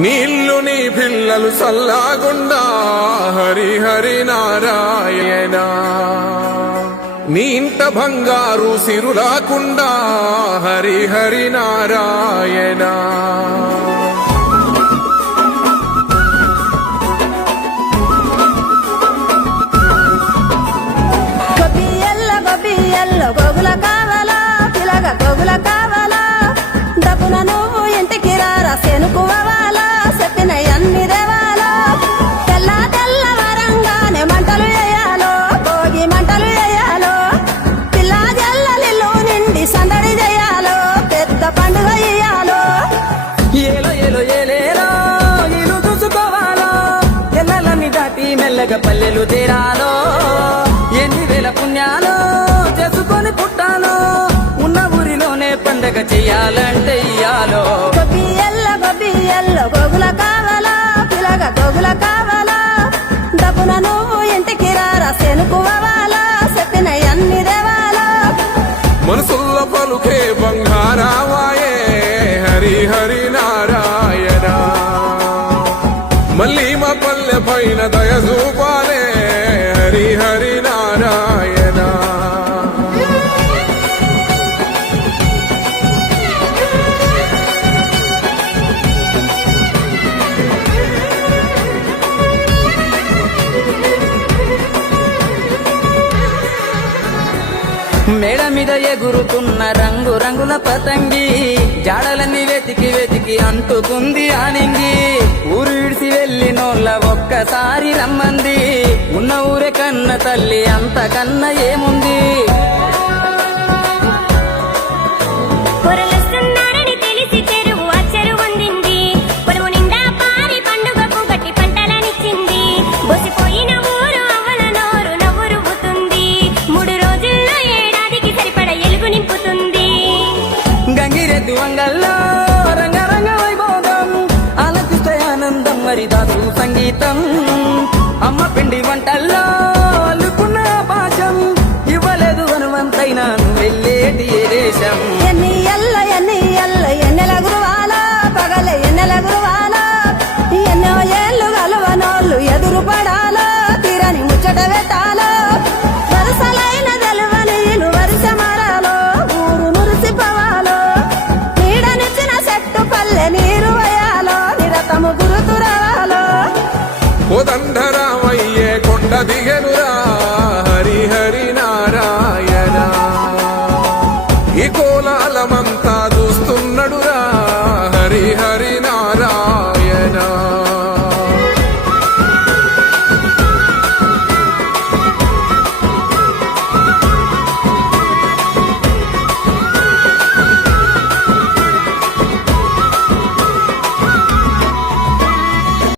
నీళ్ళు నీ పిల్లలు సల్లాగుండా హరి హరి నారాయణ. నీ ఇంట బంగారు సిరులాకుండా హరి హరి నారాయణ. గోగుల కావాలా పిలగ గోగుల కావాలా డబ్బున నువ్వు ఇంటికి రారా సెనుకువాలా చెప్పిన అన్ని దేవాలా. తెల్ల తెల్ల వరంగానే మంటలు వేయాలో భోగి మంటలు వేయాలో పిల్ల జల్లలిల్లు నిండి సందడి చేయాలో పెద్ద పండుగ ఇయ్యాలో. ఏలో ఏలో ఏలేలో ఇల్లు చూసుకోవాలో ఎల్లలన్నీ దాటి మెల్లగా పల్లెలు తీరాలో. ఎన్ని వేల పుణ్యాలో చేసుకొని పుట్టాలో ఉన్న ఊరిలోనే పండగ చెయ్యాలంటే ఇయ్యాలో. గొబ్బియల్లో గోగుల కావాలా పిలగ గోగుల కావాలా డబ్బున నువ్వు ఇంటికి రారా సెనుకువాలా చెప్పిన అన్ని దేవాలా. మనసుల్లో పలుకే బంగారావాయే హరి హరి నారాయణ. మళ్ళీ మా పల్లె పైన దయ చూపాలే హరి హరి నారాయణ. మేడ మీద ఎగురుతున్న రంగు రంగుల పతంగి జాడలన్నీ వెతికి వెతికి అంటుకుంది ఆనింగి. ఊరు విడిసి వెళ్ళినోళ్ళ ఒక్కసారి రమ్మంది ఉన్న ఊరే కన్న తల్లి అంతకన్నా ఏముంది. గంగిరెద్దు వంగల్లో రంగరంగ వైభోగం ఆలకిస్తే ఆనందం మరి దాసు సంగీతం. అమ్మ పిండి వంటల్లో